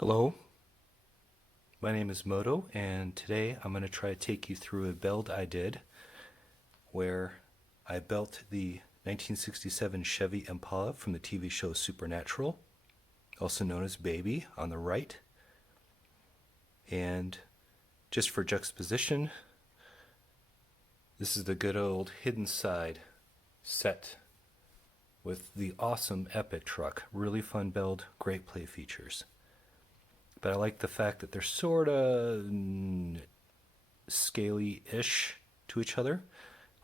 Hello, my name is Moto, and today I'm going to try to take you through a build I did where I built the 1967 Chevy Impala from the TV show Supernatural, also known as Baby, on the right. And just for juxtaposition, this is the good old hidden side set with the awesome Epic truck. Really fun build, great play features. But I like the fact that they're sort of scaly-ish to each other,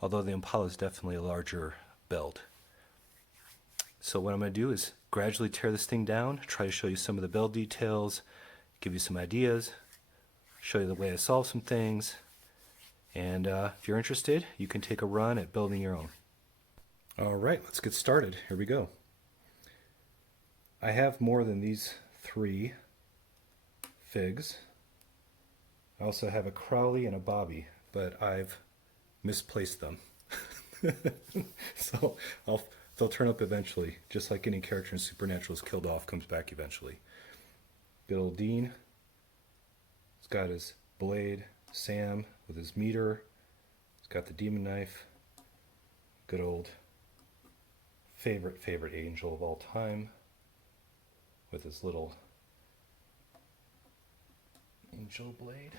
although the Impala is definitely a larger build. So what I'm going to do is gradually tear this thing down, try to show you some of the build details, give you some ideas, show you the way I solve some things, and if you're interested, you can take a run at building your own. Alright, let's get started. Here we go. I have more than these three figs. I also have a Crowley and a Bobby, but I've misplaced them. So they'll turn up eventually, just like any character in Supernatural is killed off, comes back eventually. Good old Dean. He's got his blade. Sam with his meter. He's got the demon knife. Good old favorite angel of all time with his little angel blade.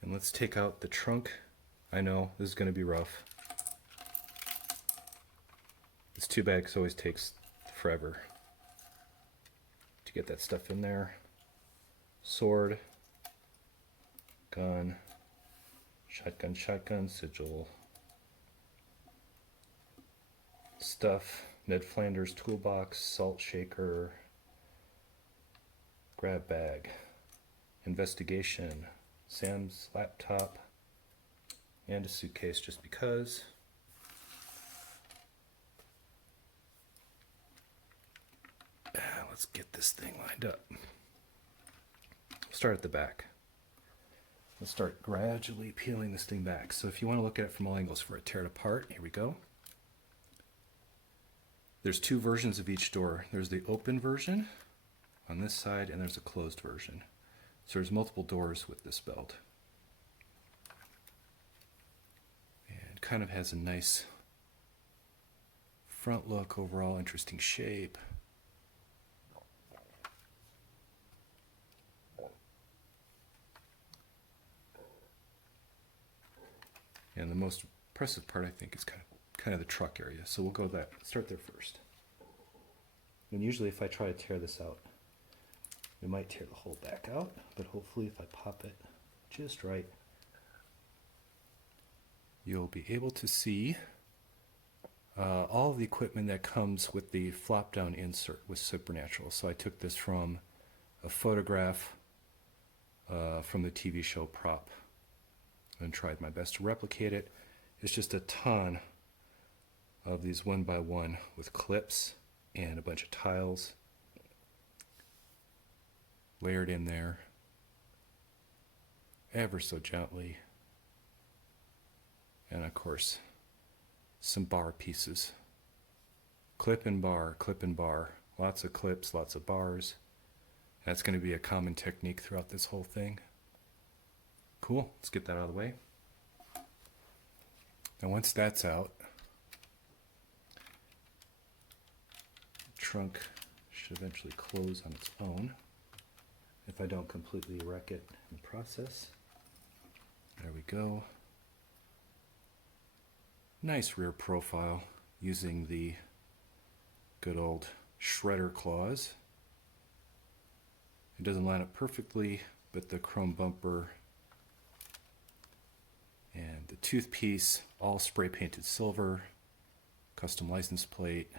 And let's take out the trunk. I know this is going to be rough. It's too bad because it always takes forever to get that stuff in there. Sword, gun, shotgun, sigil, stuff, Ned Flanders toolbox, salt shaker, grab bag, investigation, Sam's laptop, and a suitcase just because. Let's get this thing lined up. Start at the back. Let's start gradually peeling this thing back. So if you want to look at it from all angles for it, tear it apart. Here we go. There's two versions of each door. There's the open version on this side, and there's a closed version. So there's multiple doors with this belt. And kind of has a nice front look overall, interesting shape. And the most impressive part, I think, is kind of the truck area. So we'll go that. Start there first. And usually if I try to tear this out, it might tear the whole back out, but hopefully if I pop it just right, you'll be able to see all of the equipment that comes with the flop down insert with Supernatural. So I took this from a photograph from the TV show Prop and tried my best to replicate it. It's just a ton of these 1x1 with clips and a bunch of tiles layered in there ever so gently, and of course some bar pieces. Clip and bar, lots of clips, lots of bars. That's going to be a common technique throughout this whole thing. Cool, let's get that out of the way. Now once that's out, the trunk should eventually close on its own if I don't completely wreck it in the process. There we go. Nice rear profile using the good old shredder claws. It doesn't line up perfectly, but the chrome bumper and the tooth piece, all spray painted silver, custom license plate,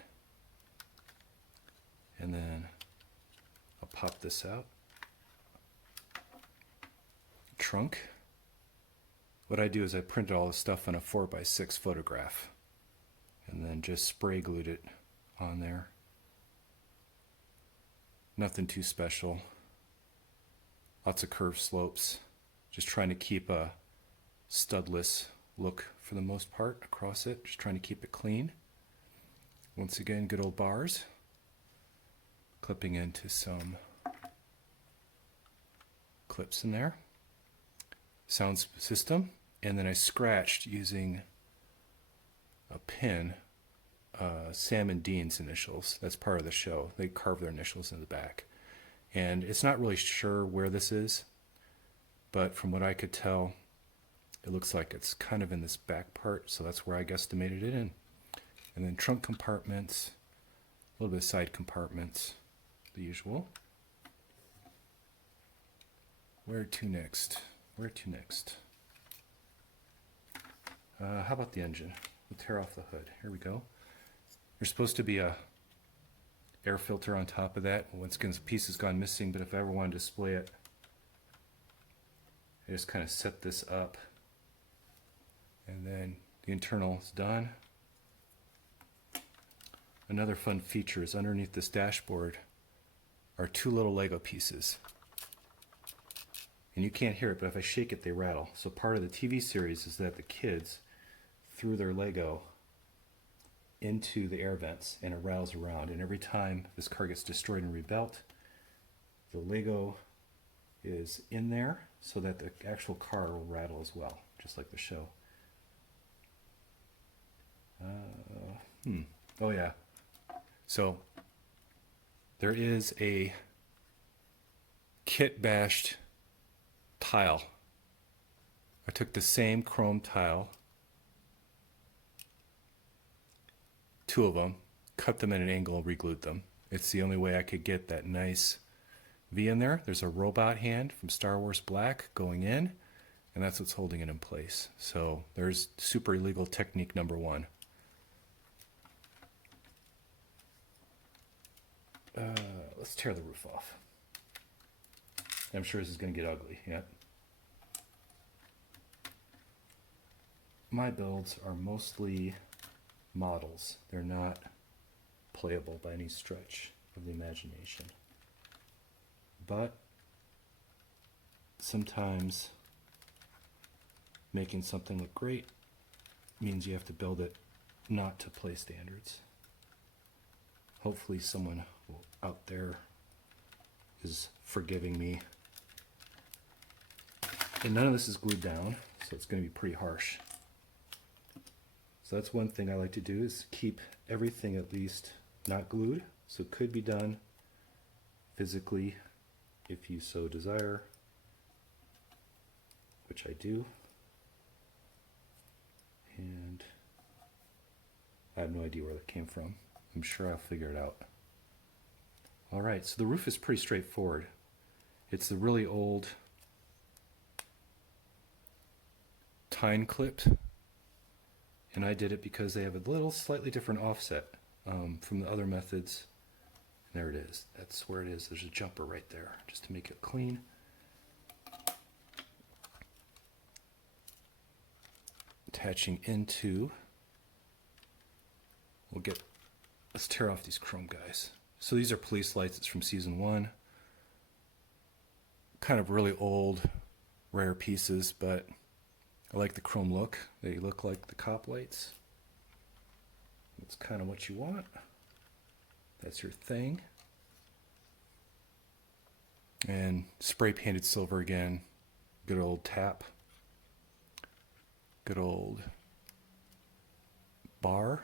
and then I'll pop this out. Trunk. What I do is I printed all the stuff on a 4x6 photograph and then just spray glued it on there. Nothing too special. Lots of curved slopes. Just trying to keep a studless look for the most part across it. Just trying to keep it clean. Once again, good old bars. Clipping into some clips in there. Sound system. And then I scratched using a pin Sam and Dean's initials. That's part of the show. They carve their initials in the back. And it's not really sure where this is, but from what I could tell, it looks like it's kind of in this back part, so that's where I guesstimated it in. And then trunk compartments, a little bit of side compartments, the usual. Where to next? Where to next? How about the engine? We'll tear off the hood. Here we go. There's supposed to be a air filter on top of that. Once again, the piece has gone missing, but if I ever want to display it, I just kind of set this up, and then the internal is done. Another fun feature is underneath this dashboard are two little Lego pieces. And you can't hear it, but if I shake it, they rattle. So part of the TV series is that the kids threw their Lego into the air vents and it rattles around. And every time this car gets destroyed and rebuilt, the Lego is in there so that the actual car will rattle as well, just like the show. Oh yeah. So there is a kit bashed tile. I took the same chrome tile, two of them, cut them at an angle and re-glued them. It's the only way I could get that nice V in there. There's a robot hand from Star Wars Black going in, and that's what's holding it in place. So there's super illegal technique number one. Let's tear the roof off. I'm sure this is going to get ugly. Yep. My builds are mostly models. They're not playable by any stretch of the imagination. But sometimes making something look great means you have to build it not to play standards. Hopefully someone out there is forgiving me. And none of this is glued down, so it's going to be pretty harsh. So that's one thing I like to do, is keep everything at least not glued. So it could be done physically if you so desire, which I do. And I have no idea where that came from. I'm sure I'll figure it out. Alright, so the roof is pretty straightforward. It's the really old tine clip, and I did it because they have a little slightly different offset from the other methods. And there it is. That's where it is. There's a jumper right there, just to make it clean. Attaching into, let's tear off these chrome guys. So these are police lights. It's from season 1. Kind of really old, rare pieces, but I like the chrome look. They look like the cop lights. That's kind of what you want. That's your thing. And spray painted silver again. Good old tap. Good old bar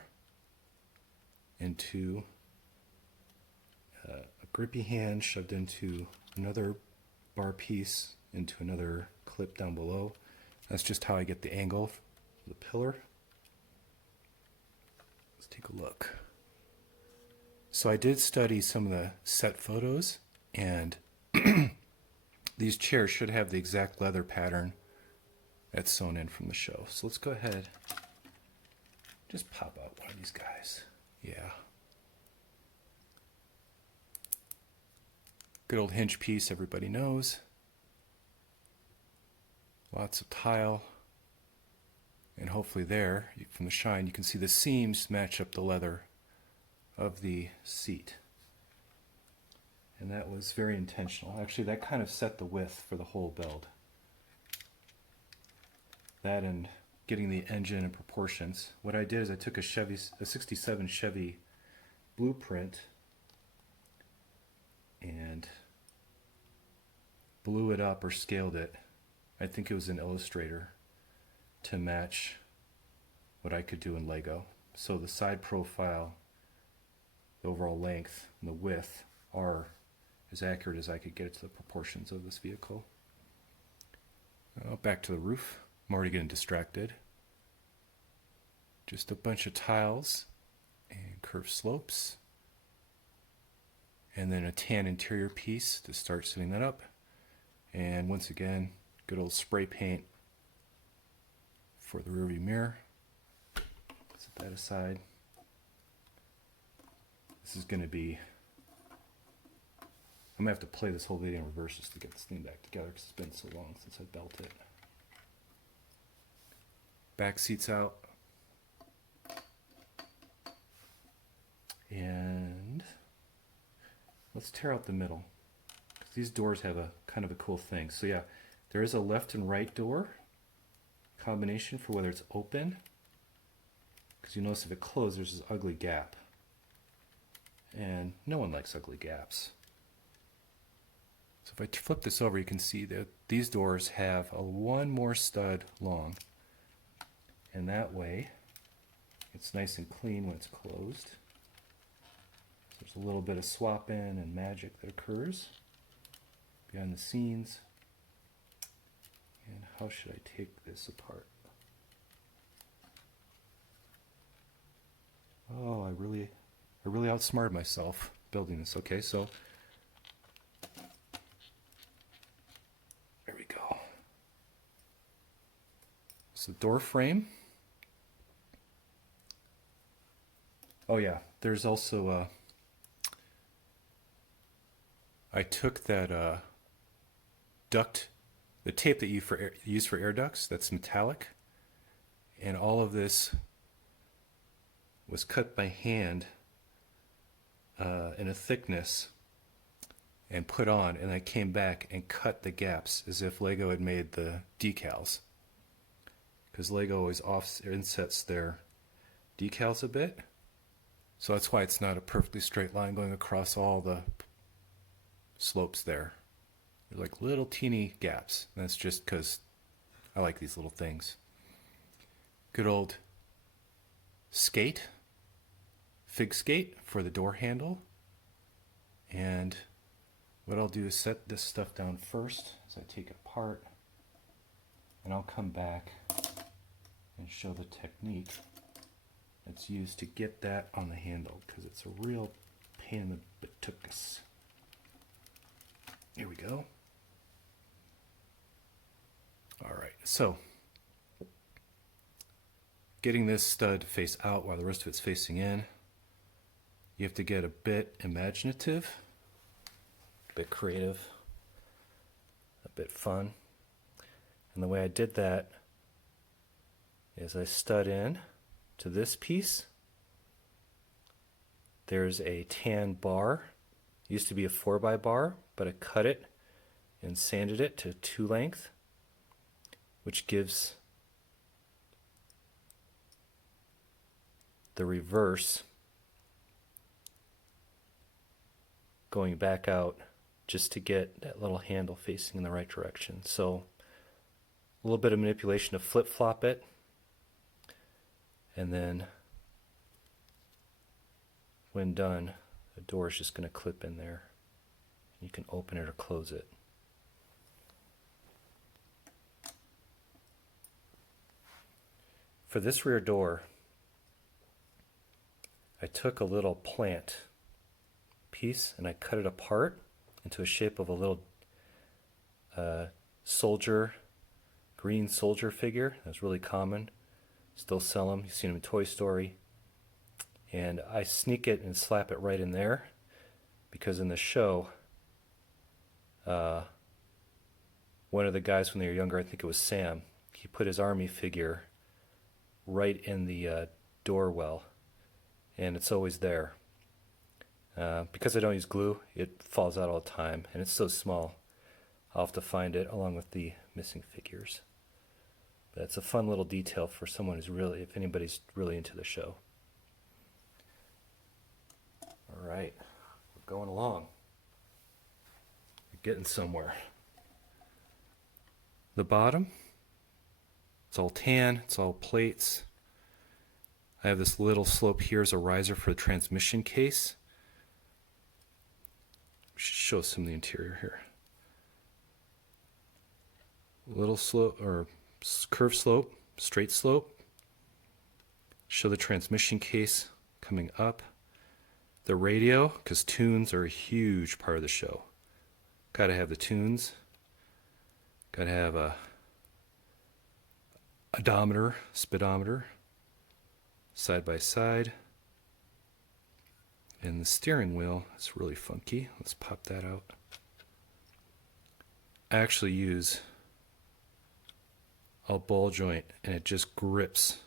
into a grippy hand shoved into another bar piece into another clip down below. That's just how I get the angle for the pillar. Let's take a look. So I did study some of the set photos, and these chairs should have the exact leather pattern that's sewn in from the show. So let's go ahead, just pop out one of these guys. Yeah. Good old hinge piece, everybody knows. Lots of tile. And hopefully there, from the shine, you can see the seams match up the leather of the seat. And that was very intentional. Actually, that kind of set the width for the whole build. That and getting the engine in proportions. What I did is I took a 67 Chevy blueprint and blew it up or scaled it. I think it was in Illustrator to match what I could do in Lego. So the side profile, the overall length, and the width are as accurate as I could get it to the proportions of this vehicle. Back to the roof. I'm already getting distracted. Just a bunch of tiles and curved slopes. And then a tan interior piece to start setting that up. And once again, good old spray paint for the rearview mirror. Set that aside. This is going to be... I'm going to have to play this whole video in reverse just to get this thing back together because it's been so long since I built it. Back seats out. And let's tear out the middle. Because these doors have a kind of a cool thing. So yeah, there is a left and right door combination for whether it's open. Because you notice if it closed, there's this ugly gap. And no one likes ugly gaps. So if I flip this over, you can see that these doors have a one more stud long. And that way, it's nice and clean when it's closed. So there's a little bit of swap in and magic that occurs behind the scenes. And how should I take this apart? Oh, I really outsmarted myself building this. Okay, so there we go. So door frame. Oh yeah, there's also I took that duct, the tape that you use for air ducts, that's metallic, and all of this was cut by hand in a thickness and put on, and I came back and cut the gaps as if Lego had made the decals, because Lego always insets their decals a bit, so that's why it's not a perfectly straight line going across all the slopes there. They're like little teeny gaps, and that's just because I like these little things. Good old skate, fig skate for the door handle. And what I'll do is set this stuff down first as I take it apart, and I'll come back and show the technique that's used to get that on the handle, because it's a real pain in the batuckus. Here we go. All right, so getting this stud to face out while the rest of it's facing in, you have to get a bit imaginative, a bit creative, a bit fun. And the way I did that is I stud in to this piece. There's a tan bar. It used to be a 4x bar, but I cut it and sanded it to 2 length, which gives the reverse going back out just to get that little handle facing in the right direction. So a little bit of manipulation to flip-flop it, and then when done, the door is just going to clip in there. You can open it or close it. For this rear door, I took a little plant piece and I cut it apart into a shape of a little green soldier figure. That's really common. Still sell them. You've seen them in Toy Story. And I sneak it and slap it right in there, because in the show, one of the guys when they were younger, I think it was Sam, he put his army figure right in the door well, and it's always there. Because I don't use glue, it falls out all the time, and it's so small, I'll have to find it along with the missing figures. But it's a fun little detail for someone who's really, if anybody's really into the show. All right, we're going along. We're getting somewhere. The bottom, it's all tan, it's all plates. I have this little slope here as a riser for the transmission case. Should show some of the interior here. Little slope or curved slope, straight slope. Show the transmission case coming up. The radio, because tunes are a huge part of the show. Got to have the tunes. Got to have a odometer, speedometer, side by side. And the steering wheel is really funky. Let's pop that out. I actually use a ball joint, and it just grips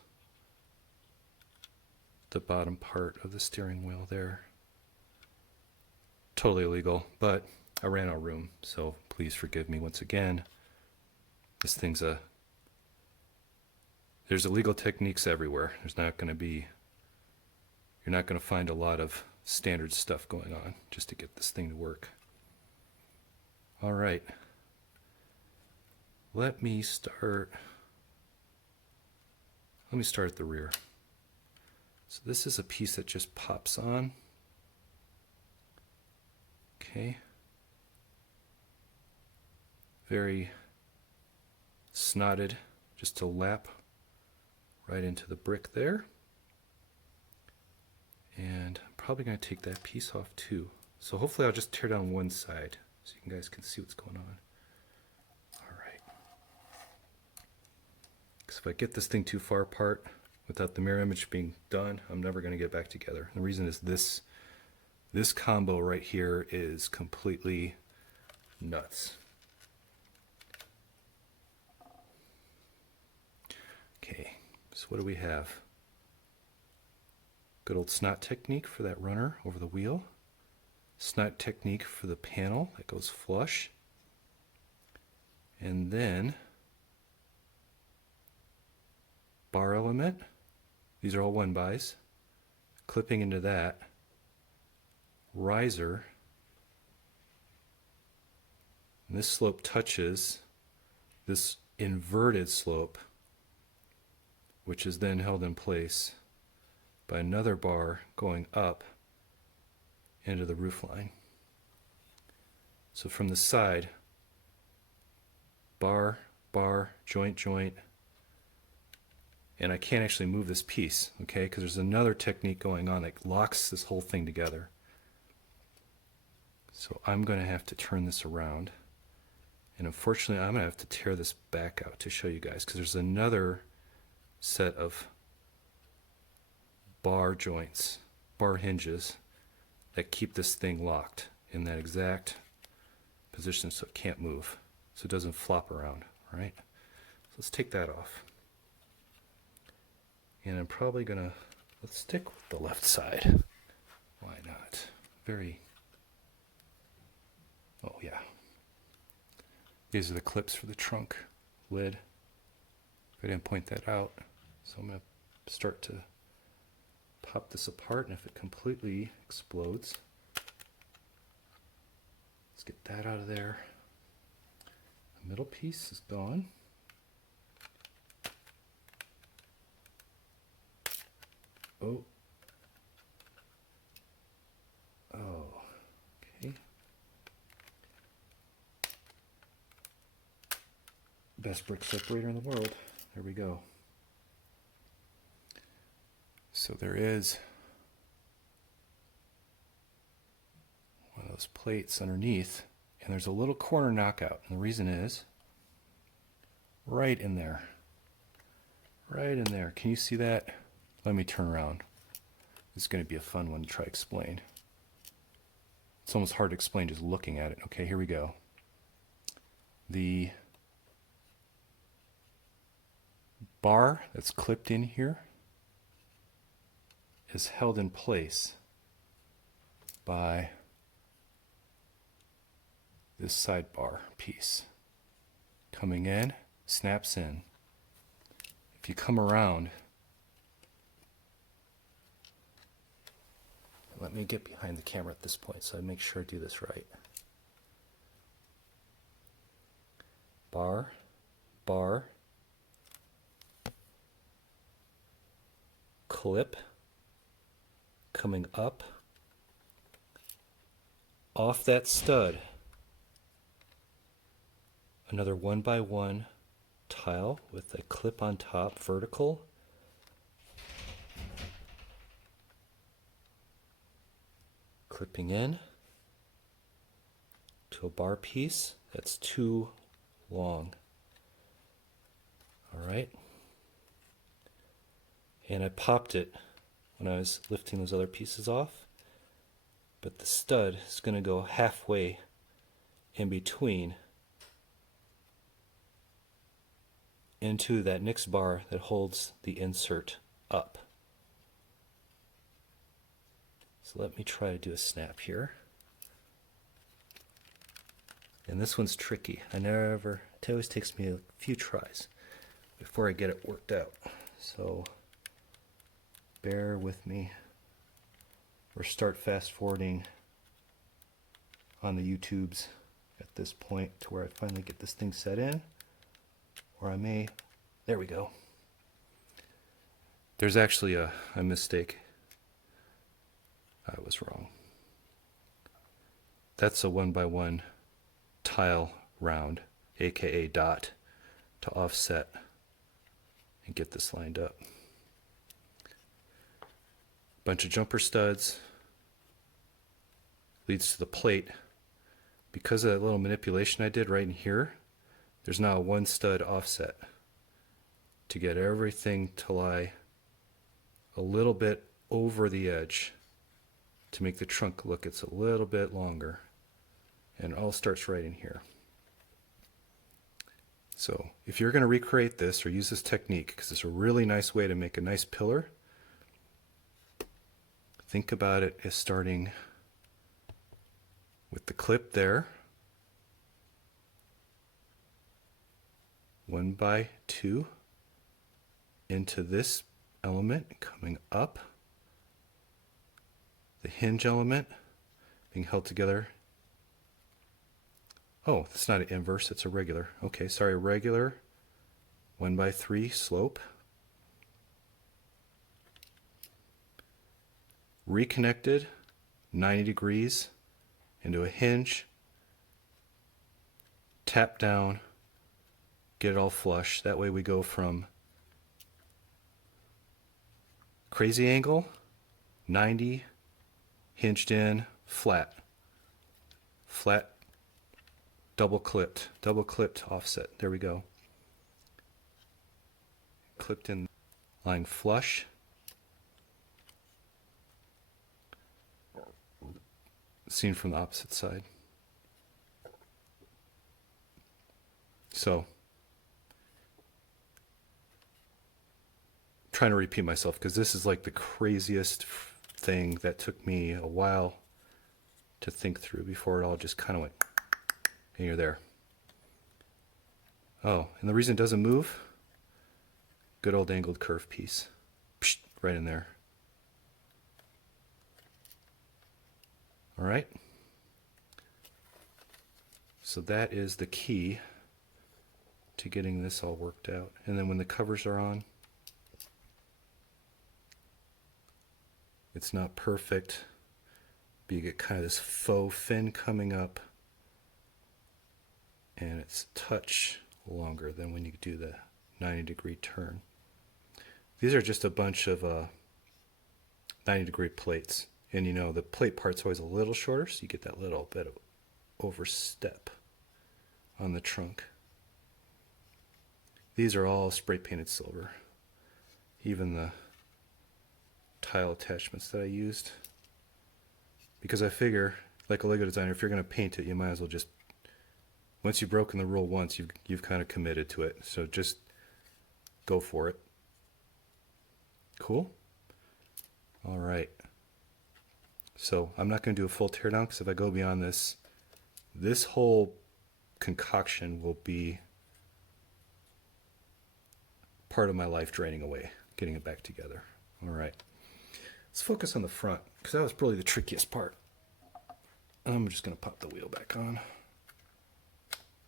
the bottom part of the steering wheel there. Totally illegal, but I ran out of room, so please forgive me once again. This thing's there's illegal techniques everywhere. There's not going to be, you're not going to find a lot of standard stuff going on just to get this thing to work. All right. Let me start at the rear. So this is a piece that just pops on. Okay. Very snotted, just to lap right into the brick there. And I'm probably going to take that piece off too. So hopefully I'll just tear down one side so you guys can see what's going on. All right. Because if I get this thing too far apart without the mirror image being done, I'm never going to get back together. The reason is this combo right here is completely nuts. Okay, so what do we have? Good old snot technique for that runner over the wheel. Snot technique for the panel that goes flush. And then bar element. These are all 1-bys. Clipping into that. Riser. And this slope touches this inverted slope, which is then held in place by another bar going up into the roofline. So from the side, bar, bar, joint, joint, and I can't actually move this piece, okay, because there's another technique going on that locks this whole thing together. So I'm going to have to turn this around, and unfortunately I'm going to have to tear this back out to show you guys, because there's another set of bar joints, bar hinges that keep this thing locked in that exact position so it can't move, so it doesn't flop around, all right? So let's take that off. And I'm probably gonna, let's stick with the left side. Why not? Oh yeah. These are the clips for the trunk lid. I didn't point that out, so I'm gonna start to pop this apart, and if it completely explodes, let's get that out of there. The middle piece is gone. Oh. Okay. Best brick separator in the world. There we go. So there is one of those plates underneath, and there's a little corner knockout. And the reason is right in there. Right in there. Can you see that? Let me turn around. This is going to be a fun one to try to explain. It's almost hard to explain just looking at it. Okay, here we go. The bar that's clipped in here is held in place by this sidebar piece. Coming in, snaps in. If you come around, let me get behind the camera at this point so I make sure I do this right. Bar, bar, clip coming up off that stud, another 1x1 tile with a clip on top, vertical, clipping in to a bar piece that's too long. All right. And I popped it when I was lifting those other pieces off, but the stud is going to go halfway in between into that next bar that holds the insert up. So let me try to do a snap here. And this one's tricky. It always takes me a few tries before I get it worked out. So bear with me, or start fast forwarding on the YouTubes at this point to where I finally get this thing set in. Or I may, there we go. There's actually a mistake. I was wrong. That's a 1x1 tile round, aka dot, to offset and get this lined up. Bunch of jumper studs leads to the plate. Because of that little manipulation I did right in here, there's now a 1 stud offset to get everything to lie a little bit over the edge to make the trunk look it's a little bit longer. And it all starts right in here. So if you're going to recreate this or use this technique, because it's a really nice way to make a nice pillar, think about it as starting with the clip there, 1x2 into this element, coming up, the hinge element being held together. Oh, it's not an inverse, it's a regular. Okay, sorry, regular 1x3 slope. Reconnected 90 degrees into a hinge, tap down, get it all flush. That way we go from crazy angle, 90, hinged in, flat, double clipped offset. There we go. Clipped in, line flush. Seen from the opposite side. So, I'm trying to repeat myself because this is like the craziest thing that took me a while to think through before it all just kind of went, and you're there. Oh, and the reason it doesn't move, good old angled curve piece. Psh, right in there. All right. So that is the key to getting this all worked out. And then when the covers are on, it's not perfect, but you get kind of this faux fin coming up, and it's a touch longer than when you do the 90-degree turn. These are just a bunch of 90-degree plates. And you know, the plate part's always a little shorter, so you get that little bit of overstep on the trunk. These are all spray painted silver. Even the tile attachments that I used. Because I figure, like a Lego designer, if you're going to paint it, you might as well just, once you've broken the rule once, you've kind of committed to it. So just go for it. Cool? All right. So I'm not going to do a full teardown because if I go beyond this, this whole concoction will be part of my life draining away, getting it back together. All right. Let's focus on the front because that was probably the trickiest part. I'm just going to pop the wheel back on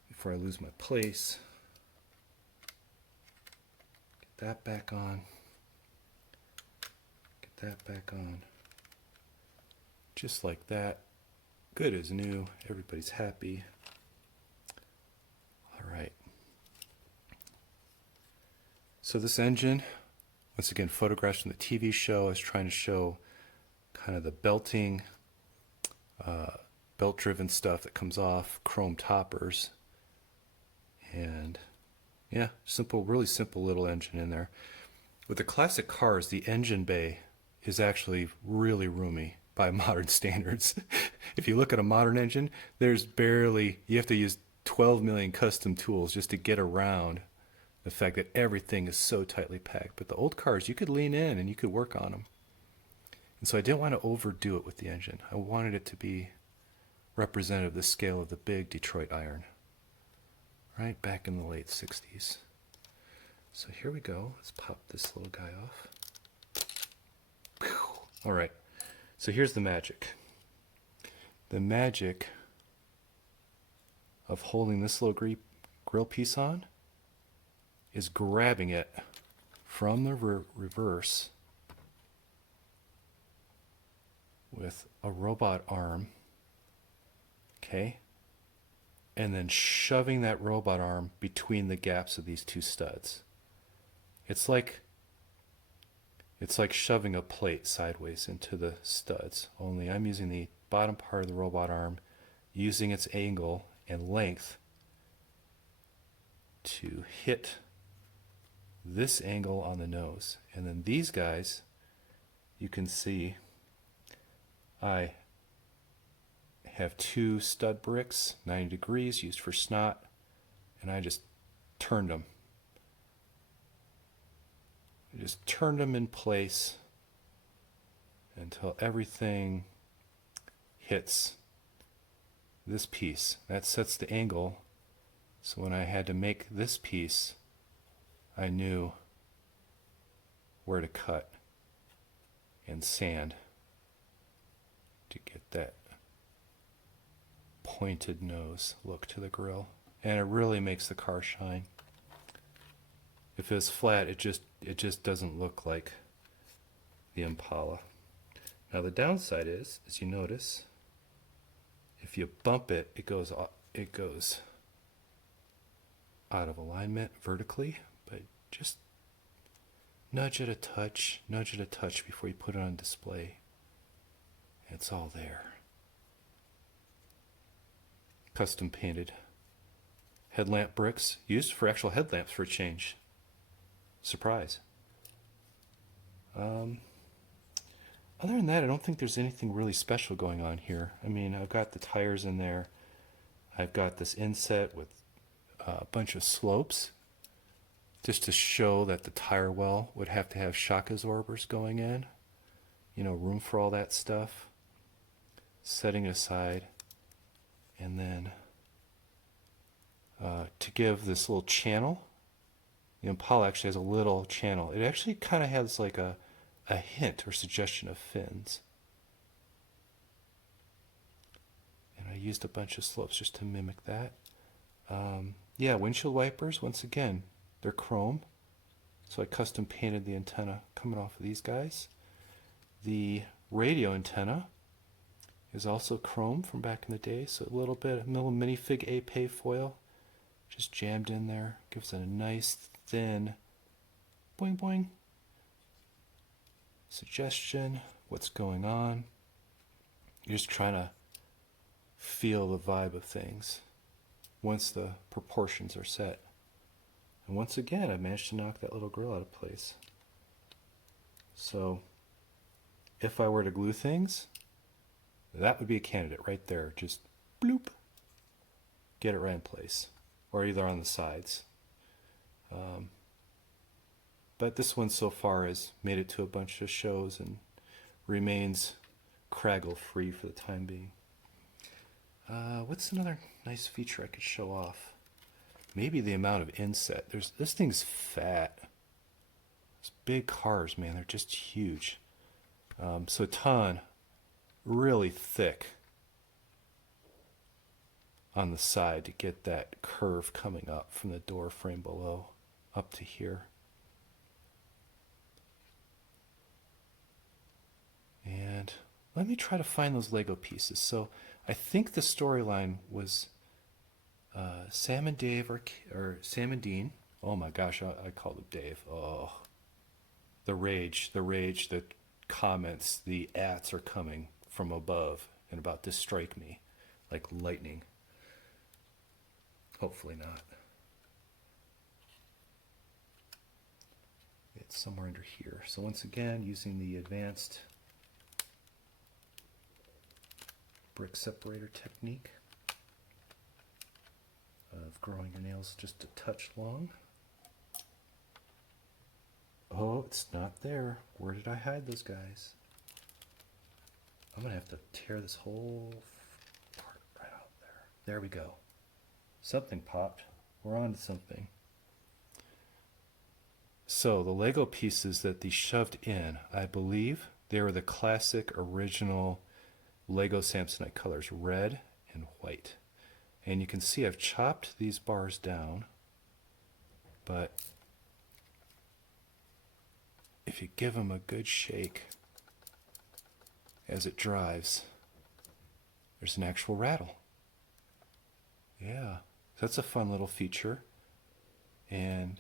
before I lose my place. that back on. Get that back on. Just like that. Good as new. Everybody's happy. All right. So this engine, once again, photographs from the TV show. I was trying to show kind of the belting, belt-driven stuff that comes off, chrome toppers. And yeah, simple, really simple little engine in there. With the classic cars, the engine bay is actually really roomy by modern standards. If you look at a modern engine, there's barely, you have to use 12 million custom tools just to get around the fact that everything is so tightly packed. But the old cars, you could lean in and you could work on them. And so I didn't want to overdo it with the engine. I wanted it to be representative of the scale of the big Detroit iron, right back in the late 60s. So here we go. Let's pop this little guy off. All right. So here's the magic. The magic of holding this little grill piece on is grabbing it from the reverse with a robot arm, okay, and then shoving that robot arm between the gaps of these two studs. It's like shoving a plate sideways into the studs, only I'm using the bottom part of the robot arm, using its angle and length to hit this angle on the nose. And then these guys, you can see I have two stud bricks, 90 degrees, used for snot, and I just turned them. I just turned them in place until everything hits this piece. That sets the angle, so when I had to make this piece, I knew where to cut and sand to get that pointed nose look to the grill. And it really makes the car shine. If it's flat, it just doesn't look like the Impala. Now the downside is, as you notice, if you bump it, it goes out of alignment vertically, but just nudge it a touch before you put it on display. It's all there. Custom painted headlamp bricks, used for actual headlamps for a change. Surprise. Other than that, I don't think there's anything really special going on here. I mean, I've got the tires in there. I've got this inset with a bunch of slopes, just to show that the tire well would have to have shock absorbers going in. You know, room for all that stuff. Setting it aside. And then to give this little channel, the Impala actually has a little channel. It actually kind of has like a hint or suggestion of fins. And I used a bunch of slopes just to mimic that. Yeah, windshield wipers, once again, they're chrome. So I custom painted the antenna coming off of these guys. The radio antenna is also chrome from back in the day. So a little minifig Épée foil just jammed in there. Gives it a nice thin boing boing suggestion, what's going on. You're just trying to feel the vibe of things once the proportions are set. And once again, I managed to knock that little grill out of place. So if I were to glue things, that would be a candidate right there. Just bloop, get it right in place, or either on the sides. But this one so far has made it to a bunch of shows and remains craggle free for the time being. What's another nice feature I could show off? Maybe the amount of inset. This thing's fat. These big cars, man, they're just huge. So a ton, really thick on the side to get that curve coming up from the door frame below up to here. And let me try to find those Lego pieces. So I think the storyline was Sam and Dave or Sam and Dean. Oh my gosh, I called him Dave. Oh, the rage, the comments, the ats are coming from above and about to strike me like lightning. Hopefully not. It's somewhere under here. So once again, using the advanced brick separator technique of growing your nails just a touch long. Oh, it's not there. Where did I hide those guys? I'm going to have to tear this whole part right out there. There we go. Something popped. We're on to something. So the Lego pieces that they shoved in, I believe they were the classic original Lego Samsonite colors, red and white. And you can see I've chopped these bars down, but if you give them a good shake as it drives, there's an actual rattle. Yeah, that's a fun little feature. And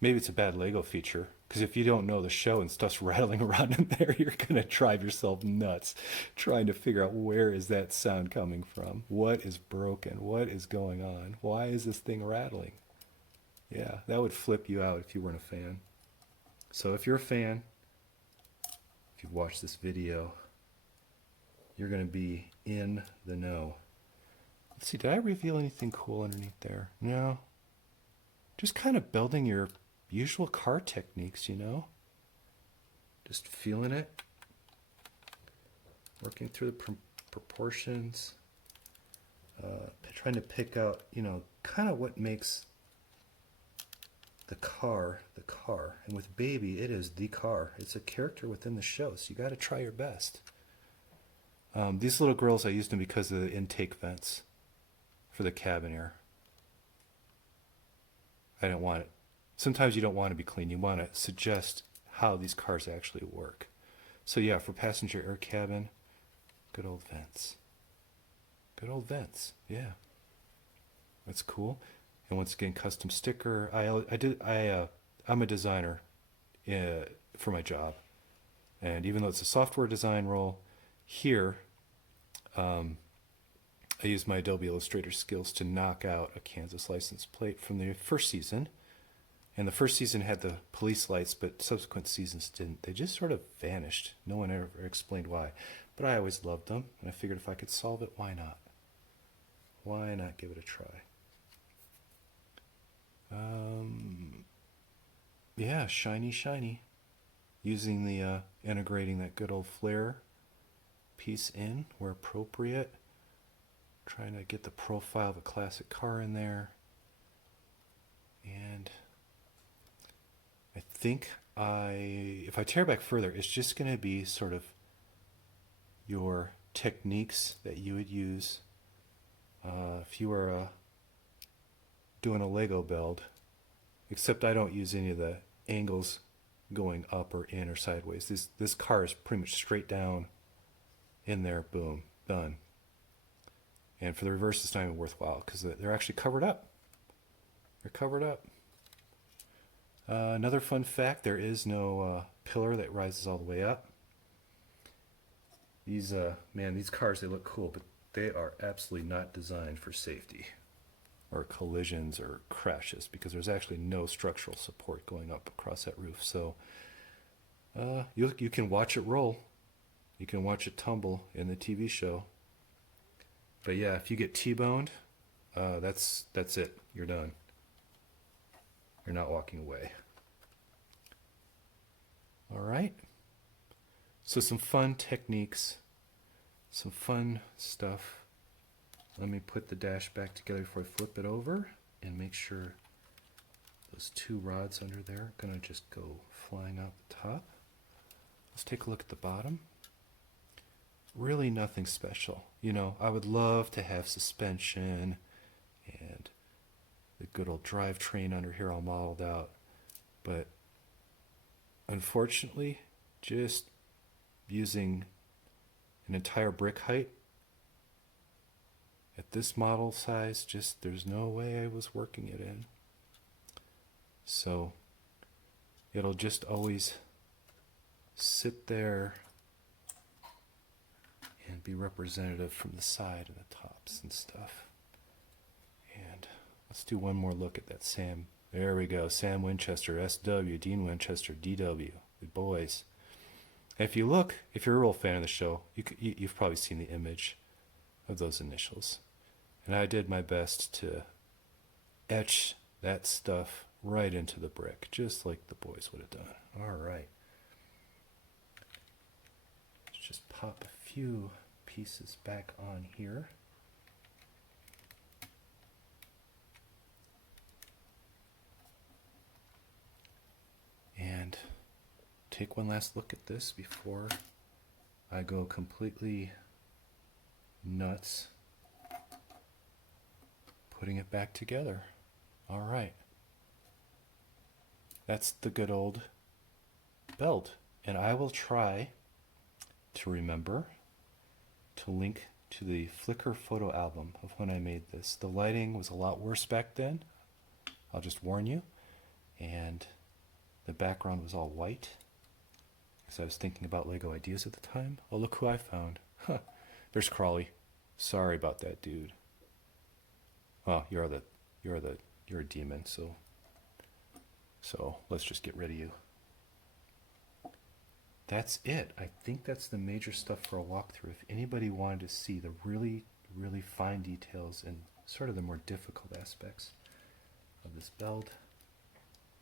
maybe it's a bad Lego feature, because if you don't know the show and stuff's rattling around in there, you're going to drive yourself nuts trying to figure out where is that sound coming from? What is broken? What is going on? Why is this thing rattling? Yeah, that would flip you out if you weren't a fan. So if you're a fan, if you've watched this video, you're going to be in the know. Let's see, did I reveal anything cool underneath there? No. Just kind of building your usual car techniques, you know? Just feeling it. Working through the proportions. Trying to pick out, you know, kind of what makes the car. And with Baby, it is the car. It's a character within the show, so you got to try your best. These little grills, I used them because of the intake vents for the cabin air. I don't want it. Sometimes you don't want to be clean. You want to suggest how these cars actually work. So yeah, for passenger air cabin, good old vents. Good old vents, yeah. That's cool. And once again, custom sticker. I'm a designer for my job. And even though it's a software design role, here, I used my Adobe Illustrator skills to knock out a Kansas license plate from the first season. And the first season had the police lights, but subsequent seasons didn't. They just sort of vanished. No one ever explained why. But I always loved them, and I figured if I could solve it, why not? Why not give it a try? Yeah, shiny. Using the, integrating that good old flare piece in where appropriate. Trying to get the profile of a classic car in there. And I think if I tear back further, it's just going to be sort of your techniques that you would use if you were doing a Lego build, except I don't use any of the angles going up or in or sideways. This car is pretty much straight down in there, boom, done. And for the reverse, it's not even worthwhile because they're actually covered up. They're covered up. Another fun fact, there is no pillar that rises all the way up. These cars, they look cool, but they are absolutely not designed for safety or collisions or crashes because there's actually no structural support going up across that roof. So you can watch it roll. You can watch it tumble in the TV show. But yeah, if you get T-boned, that's it. You're done. You're not walking away. All right. So some fun techniques, some fun stuff. Let me put the dash back together before I flip it over and make sure those two rods under there are going to just go flying out the top. Let's take a look at the bottom. Really nothing special. You know, I would love to have suspension and the good old drivetrain under here all modeled out, but unfortunately, just using an entire brick height at this model size, just there's no way I was working it in. So it'll just always sit there and be representative from the side and the tops and stuff. And let's do one more look at that Sam. There we go. Sam Winchester, SW, Dean Winchester, DW, the boys. If you look, if you're a real fan of the show, you've probably seen the image of those initials. And I did my best to etch that stuff right into the brick, just like the boys would have done. All right. Let's just pop a few pieces back on here. And take one last look at this before I go completely nuts putting it back together. All right. That's the good old belt. And I will try to remember to link to the Flickr photo album of when I made this. The lighting was a lot worse back then, I'll just warn you. And the background was all white because I was thinking about Lego ideas at the time. Oh, look who I found. Huh. There's Crawley. Sorry about that, dude. Well, you're a demon, so let's just get rid of you. That's it. I think that's the major stuff for a walkthrough. If anybody wanted to see the really, really fine details and sort of the more difficult aspects of this belt,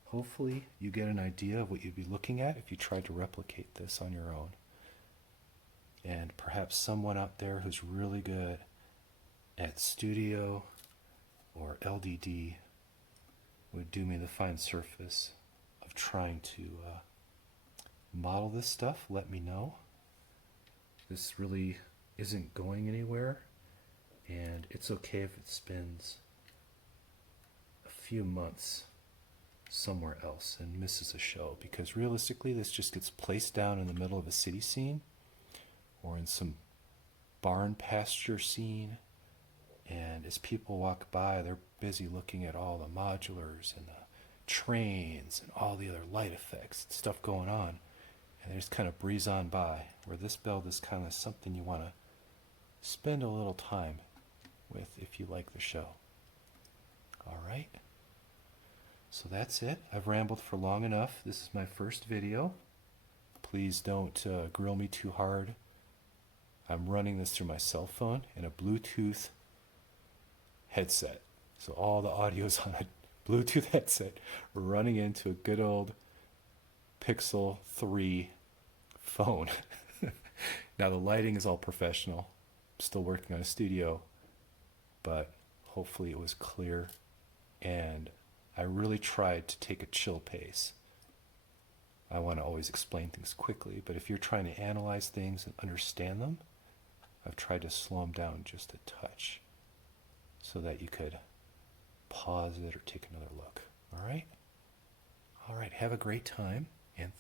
hopefully you get an idea of what you'd be looking at if you tried to replicate this on your own. And perhaps someone out there who's really good at Studio or LDD would do me the fine service of trying to model this stuff. Let me know. This really isn't going anywhere, and it's okay if it spends a few months somewhere else and misses a show, because realistically this just gets placed down in the middle of a city scene or in some barn pasture scene, and as people walk by they're busy looking at all the modulars and the trains and all the other light effects and stuff going on, and they just kind of breeze on by, where this belt is kind of something you want to spend a little time with if you like the show. All right. So that's it. I've rambled for long enough. This is my first video. Please don't grill me too hard. I'm running this through my cell phone and a Bluetooth headset. So all the audio is on a Bluetooth headset running into a good old Pixel 3 phone. Now the lighting is all professional. I'm still working on a studio, but hopefully it was clear, and I really tried to take a chill pace. I want to always explain things quickly, but if you're trying to analyze things and understand them, I've tried to slow them down just a touch so that you could pause it or take another look. All right? All right, have a great time, and